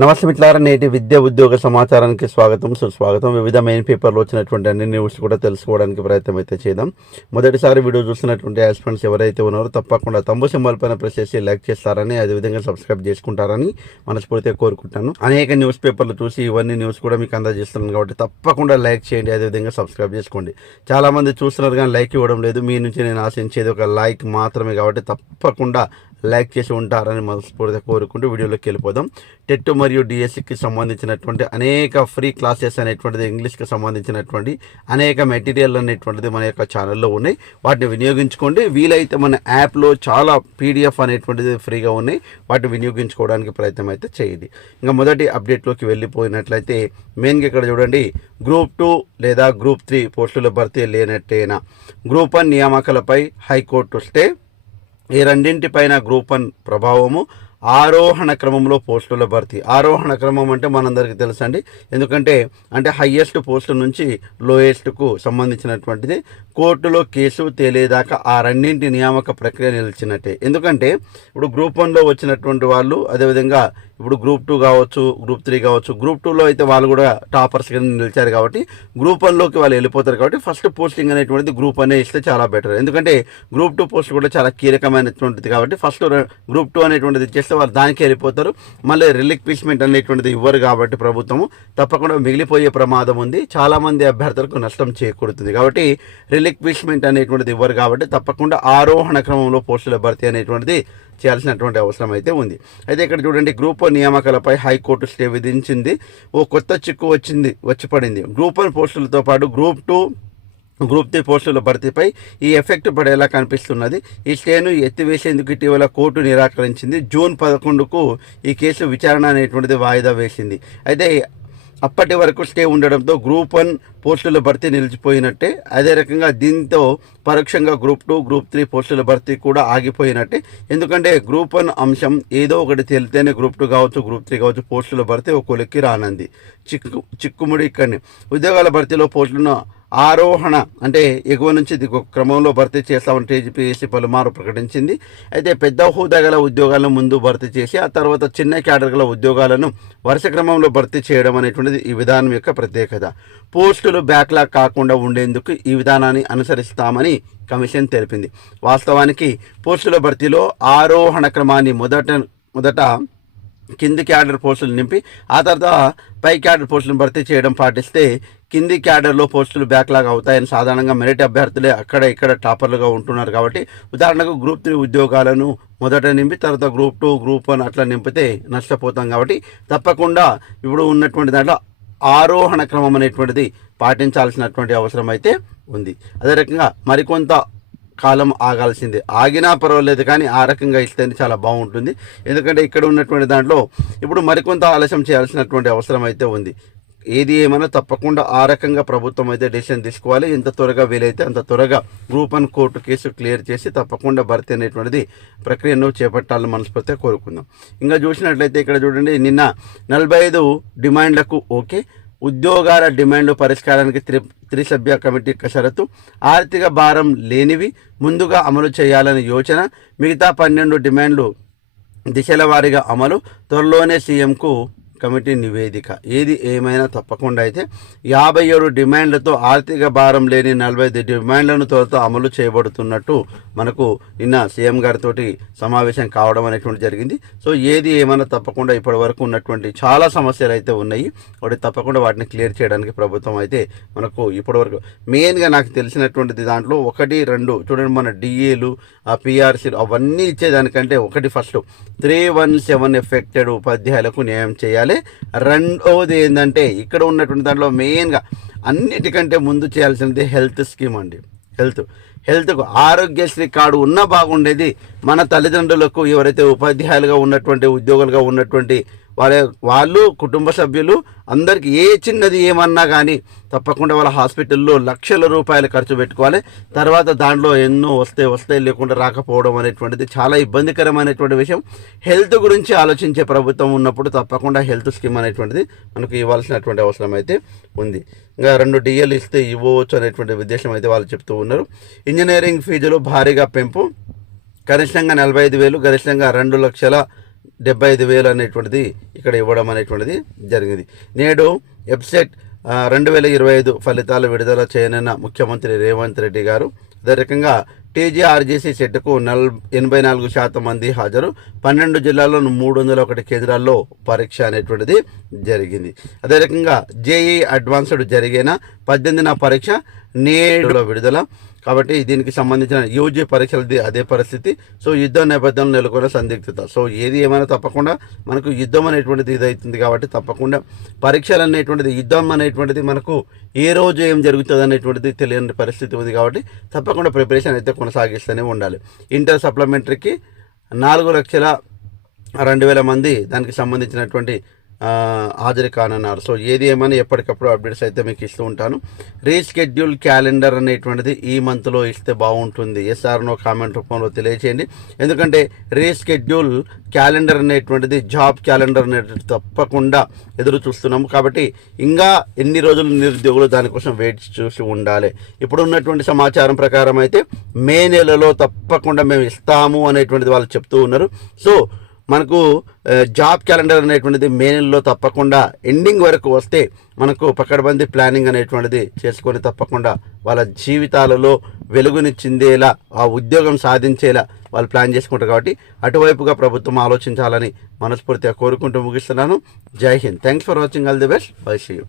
నమస్తే మిత్రులారా, నేటి విద్య ఉద్యోగ సమాచారానికి స్వాగతం సుస్వాగతం. వివిధ మెయిన్ పేపర్లో వచ్చినటువంటి అన్ని న్యూస్ కూడా తెలుసుకోవడానికి ప్రయత్నం అయితే చేద్దాం. మొదటిసారి వీడియో చూస్తున్నటువంటి ఆస్పిరెంట్స్ ఎవరైతే ఉన్నారో తప్పకుండా తంబు సింబల్ పైన ప్రెస్ చేసి లైక్ చేస్తారని, అదేవిధంగా సబ్స్క్రైబ్ చేసుకుంటారని మనస్ఫూర్తిగా కోరుకుంటాను. అనేక న్యూస్ పేపర్లు చూసి ఇవన్నీ న్యూస్ కూడా మీకు అందజేస్తున్నాను కాబట్టి తప్పకుండా లైక్ చేయండి, అదేవిధంగా సబ్స్క్రైబ్ చేసుకోండి. చాలామంది చూస్తున్నారు కానీ లైక్ ఇవ్వడం లేదు. మీ నుంచి నేను ఆశించేది ఒక లైక్ మాత్రమే కాబట్టి తప్పకుండా లైక్ చేసి ఉంటారని మనస్ఫూర్తిగా కోరుకుంటూ వీడియోలోకి వెళ్ళిపోదాం. టెట్ మరియు డిఎస్సికి సంబంధించినటువంటి అనేక ఫ్రీ క్లాసెస్ అనేటువంటిది, ఇంగ్లీష్కి సంబంధించినటువంటి అనేక మెటీరియల్ అనేటువంటిది మన యొక్క ఛానల్లో ఉన్నాయి. వాటిని వినియోగించుకోండి. వీలైతే మన యాప్లో చాలా పీడిఎఫ్ అనేటువంటిది ఫ్రీగా ఉన్నాయి. వాటిని వినియోగించుకోవడానికి ప్రయత్నం అయితే చేయండి. ఇంకా మొదటి అప్డేట్లోకి వెళ్ళిపోయినట్లయితే మెయిన్గా ఇక్కడ చూడండి, గ్రూప్ 2 లేదా గ్రూప్ 3 పోస్టుల భర్తీ లేనట్టేనా, గ్రూప్ 1 నియామకాలపై హైకోర్టు స్టే. ఈ రెండింటిపైన గ్రూప్ 1 ప్రభావము, ఆరోహణ క్రమంలో పోస్టుల భర్తీ. ఆరోహణ క్రమం అంటే మనందరికీ తెలుసండి, ఎందుకంటే హయ్యెస్ట్ పోస్టు నుంచి లోయెస్ట్కు సంబంధించినటువంటిది. కోర్టులో కేసు తేలేదాకా ఆ రెండింటి నియామక ప్రక్రియ నిలిచినట్టే. ఎందుకంటే ఇప్పుడు గ్రూప్ 1లో వచ్చినటువంటి వాళ్ళు, అదేవిధంగా ఇప్పుడు గ్రూప్ 2 కావచ్చు, గ్రూప్ 3 కావచ్చు. గ్రూప్ 2లో అయితే వాళ్ళు కూడా టాపర్స్గా నిలిచారు కాబట్టి గ్రూప్ 1లోకి వాళ్ళు వెళ్ళిపోతారు. కాబట్టి ఫస్ట్ పోస్టింగ్ అనేటువంటిది గ్రూప్ 1 ఇస్తే చాలా బెటర్. ఎందుకంటే గ్రూప్ 2 పోస్ట్ కూడా చాలా కీలకమైనటువంటిది కాబట్టి ఫస్ట్ గ్రూప్ 2 అనేటువంటిది ఇచ్చేస్తే వాళ్ళు దానికి వెళ్ళిపోతారు. మళ్ళీ రిలిక్విష్మెంట్ అనేటువంటిది ఇవ్వరు కాబట్టి ప్రభుత్వము తప్పకుండా మిగిలిపోయే ప్రమాదం ఉంది. చాలామంది అభ్యర్థులకు నష్టం చేకూరుతుంది కాబట్టి రిలిక్విష్మెంట్ అనేటువంటిది ఇవ్వరు కాబట్టి తప్పకుండా ఆరోహణ క్రమంలో పోస్టుల భర్తీ అనేటువంటిది చేయాల్సినటువంటి అవసరం అయితే ఉంది. అయితే ఇక్కడ చూడండి, గ్రూప్ 1 నియామకాలపై హైకోర్టు స్టే విధించింది. ఓ కొత్త చిక్కు వచ్చి పడింది. గ్రూప్ 1 పోస్టులతో పాటు గ్రూప్ 2, గ్రూప్ 3 పోస్టుల భర్తీపై ఈ ఎఫెక్ట్ పడేలా కనిపిస్తున్నది. ఈ స్టేను ఎత్తివేసేందుకు ఇటీవల కోర్టు నిరాకరించింది. జూన్ 11కు ఈ కేసు విచారణ అనేటువంటిది వాయిదా వేసింది. అయితే అప్పటి వరకు స్టే ఉండడంతో గ్రూప్ 1 పోస్టుల భర్తీ నిలిచిపోయినట్టే. అదే రకంగా దీంతో పరోక్షంగా గ్రూప్ 2, గ్రూప్ 3 పోస్టుల భర్తీ కూడా ఆగిపోయినట్టే. ఎందుకంటే గ్రూప్ 1 అంశం ఏదో ఒకటి తేలితేనే గ్రూప్ 2 కావచ్చు, గ్రూప్ 3 కావచ్చు పోస్టుల భర్తీ ఒక కొలిక్కి రానంది. చిక్కుముడి ఇక్కడనే ఉద్యోగాల భర్తీలో పోస్టులను ఆరోహణ అంటే ఎగువ నుంచి దిగువ క్రమంలో భర్తీ చేస్తామని టీజీపీఎస్సీ పలుమారు ప్రకటించింది. అయితే పెద్ద హోదా గల ఉద్యోగాలను ముందు భర్తీ చేసి ఆ తర్వాత చిన్న క్యాడర్ గల ఉద్యోగాలను వరుస క్రమంలో భర్తీ చేయడం అనేటువంటిది ఈ విధానం యొక్క ప్రత్యేకత. పోస్టులు బ్యాక్లాగ్ కాకుండా ఉండేందుకు ఈ విధానాన్ని అనుసరిస్తామని కమిషన్ తెలిపింది. వాస్తవానికి పోస్టుల భర్తీలో ఆరోహణ క్రమాన్ని మొదట కింది క్యాడర్ పోస్టులు నింపి ఆ తర్వాత పై క్యాడర్ పోస్టులను భర్తీ చేయడం పాటిస్తే కింది క్యాడర్లో పోస్టులు బ్యాక్లాగ్ అవుతాయని సాధారణంగా మెరిట్ అభ్యర్థులే అక్కడ ఇక్కడ టాపర్లుగా ఉంటున్నారు. కాబట్టి ఉదాహరణకు గ్రూప్ 3 ఉద్యోగాలను మొదట నింపి తర్వాత గ్రూప్ 2, గ్రూప్ 1 అట్లా నింపితే నష్టపోతాం. కాబట్టి తప్పకుండా ఇప్పుడు ఉన్నటువంటి దాంట్లో ఆరోహణ క్రమం అనేటువంటిది పాటించాల్సినటువంటి అవసరం అయితే ఉంది. అదే రకంగా మరికొంత కాలం ఆగాల్సిందే, ఆగినా పర్వాలేదు కానీ ఆ రకంగా ఇస్తేనే చాలా బాగుంటుంది. ఎందుకంటే ఇక్కడ ఉన్నటువంటి దాంట్లో ఇప్పుడు మరికొంత ఆలస్యం చేయాల్సినటువంటి అవసరం అయితే ఉంది. ఏది ఏమైనా తప్పకుండా ఆ రకంగా ప్రభుత్వం అయితే డెసిషన్ తీసుకోవాలి. ఎంత త్వరగా వీలైతే అంత త్వరగా గ్రూప్ 1 కోర్టు కేసు క్లియర్ చేసి తప్పకుండా భర్తీ అనేటువంటిది ప్రక్రియను చేపట్టాలని మనస్ఫూర్తిగా కోరుకుందాం. ఇంకా చూసినట్లయితే ఇక్కడ చూడండి, నిన్న 45 డిమాండ్లకు ఓకే. ఉద్యోగాల డిమాండ్లు పరిష్కారానికి త్రిసభ్య కమిటీ షరతు. ఆర్థిక భారం లేనివి ముందుగా అమలు చేయాలని యోచన. మిగతా 12 డిమాండ్లు దిశల వారీగా అమలు. త్వరలోనే సీఎంకు కమిటీ నివేదిక. ఏది ఏమైనా తప్పకుండా అయితే 57 డిమాండ్లతో ఆర్థిక భారం లేని 45 డిమాండ్లను త్వరతో అమలు చేయబడుతున్నట్టు మనకు నిన్న సీఎం గారితో సమావేశం కావడం అనేటువంటి జరిగింది. సో ఏది ఏమైనా తప్పకుండా ఇప్పటి వరకు ఉన్నటువంటి చాలా సమస్యలు అయితే ఉన్నాయి. వాటి తప్పకుండా వాటిని క్లియర్ చేయడానికి ప్రభుత్వం అయితే మనకు ఇప్పటివరకు మెయిన్గా నాకు తెలిసినటువంటిది దాంట్లో 1, 2 చూడండి, మన డిఏలు, ఆ పిఆర్సీలు అవన్నీ ఇచ్చేదానికంటే ఒకటి ఫస్ట్ 317 ఎఫెక్టెడ్ ఉపాధ్యాయులకు న్యాయం చేయాలి. రెండవది ఏంటంటే ఇక్కడ ఉన్నటువంటి దాంట్లో మెయిన్గా అన్నిటికంటే ముందు చేయాల్సింది హెల్త్ స్కీమ్ అండి. హెల్త్కు ఆరోగ్యశ్రీ కార్డు ఉన్నా బాగుండేది. మన తల్లిదండ్రులకు ఎవరైతే ఉపాధ్యాయులుగా ఉన్నటువంటి, ఉద్యోగులుగా ఉన్నటువంటి వాళ్ళు కుటుంబ సభ్యులు అందరికీ ఏ చిన్నది ఏమన్నా కానీ తప్పకుండా వాళ్ళ హాస్పిటల్లో లక్షల రూపాయలు ఖర్చు పెట్టుకోవాలి. తర్వాత దాంట్లో ఎన్నో వస్తాయి లేకుండా రాకపోవడం అనేటువంటిది చాలా ఇబ్బందికరమైనటువంటి విషయం. హెల్త్ గురించి ఆలోచించే ప్రభుత్వం ఉన్నప్పుడు తప్పకుండా హెల్త్ స్కీమ్ అనేటువంటిది మనకు ఇవ్వాల్సినటువంటి అవసరం అయితే ఉంది. ఇంకా 2 డిఎల్ ఇస్తే ఇవ్వవచ్చు అనేటువంటి ఉద్దేశం అయితే వాళ్ళు చెప్తూ ఉన్నారు. ఇంజనీరింగ్ ఫీజులు భారీగా పెంపు, కనిష్టంగా 45,000, గరిష్టంగా 75,000 అనేటువంటిది ఇక్కడ ఇవ్వడం అనేటువంటిది జరిగింది. నేడు వెబ్సైట్ 2025 ఫలితాలు విడుదల చేయనున్న ముఖ్యమంత్రి రేవంత్ రెడ్డి గారు. అదే రకంగా టీజీఆర్జీసీ సెట్కు 84% మంది హాజరు, 12 జిల్లాల్లో 301 కేంద్రాల్లో పరీక్ష అనేటువంటిది జరిగింది. అదే రకంగా జేఈ అడ్వాన్స్డ్ జరిగిన 18న పరీక్ష నేడులో విడుదల. కాబట్టి దీనికి సంబంధించిన యూజీ పరీక్షలది అదే పరిస్థితి. సో యుద్ధం నేపథ్యంలో నెలకొన్న సందిగ్ధత. సో ఏది ఏమైనా తప్పకుండా మనకు యుద్ధం అనేటువంటిది ఇదవుతుంది. కాబట్టి తప్పకుండా పరీక్షలు అనేటువంటిది, యుద్ధం అనేటువంటిది మనకు ఏ రోజు ఏం జరుగుతుంది అనేటువంటిది తెలియని పరిస్థితి ఉంది. కాబట్టి తప్పకుండా ప్రిపరేషన్ అయితే కొనసాగిస్తూనే ఉండాలి. ఇంటర్ సప్లిమెంటరీకి 4,02,000 మంది దానికి సంబంధించినటువంటి హాజరు కానున్నారు. సో ఏది ఏమైనా ఎప్పటికప్పుడు అప్డేట్స్ అయితే మీకు ఇస్తూ ఉంటాను. రీషెడ్యూల్ క్యాలెండర్ అనేటువంటిది ఈ మంత్లో ఇస్తే బాగుంటుంది. ఎస్ఆర్నో కామెంట్ రూపంలో తెలియచేయండి. ఎందుకంటే రీషెడ్యూల్ క్యాలెండర్ అనేటువంటిది జాబ్ క్యాలెండర్ అనేటువంటి తప్పకుండా ఎదురు చూస్తున్నాము. కాబట్టి ఇంకా ఎన్ని రోజులు నిరుద్యోగులు దానికోసం వెయిట్ చూసి ఉండాలి. ఇప్పుడు ఉన్నటువంటి సమాచారం ప్రకారం అయితే మే నెలలో తప్పకుండా మేము ఇస్తాము అనేటువంటిది వాళ్ళు చెప్తూ ఉన్నారు. సో మనకు జాబ్ క్యాలెండర్ అనేటువంటిది మే నెలలో తప్పకుండా ఎండింగ్ వరకు వస్తే మనకు పకడ్బందీ ప్లానింగ్ అనేటువంటిది చేసుకొని తప్పకుండా వాళ్ళ జీవితాలలో వెలుగునిచ్చిందేలా, ఆ ఉద్యోగం సాధించేలా వాళ్ళు ప్లాన్ చేసుకుంటారు. కాబట్టి అటువైపుగా ప్రభుత్వం ఆలోచించాలని మనస్ఫూర్తిగా కోరుకుంటూ ముగిస్తున్నాను. Jai Hind. Thanks for watching. All the best. Bye. See you.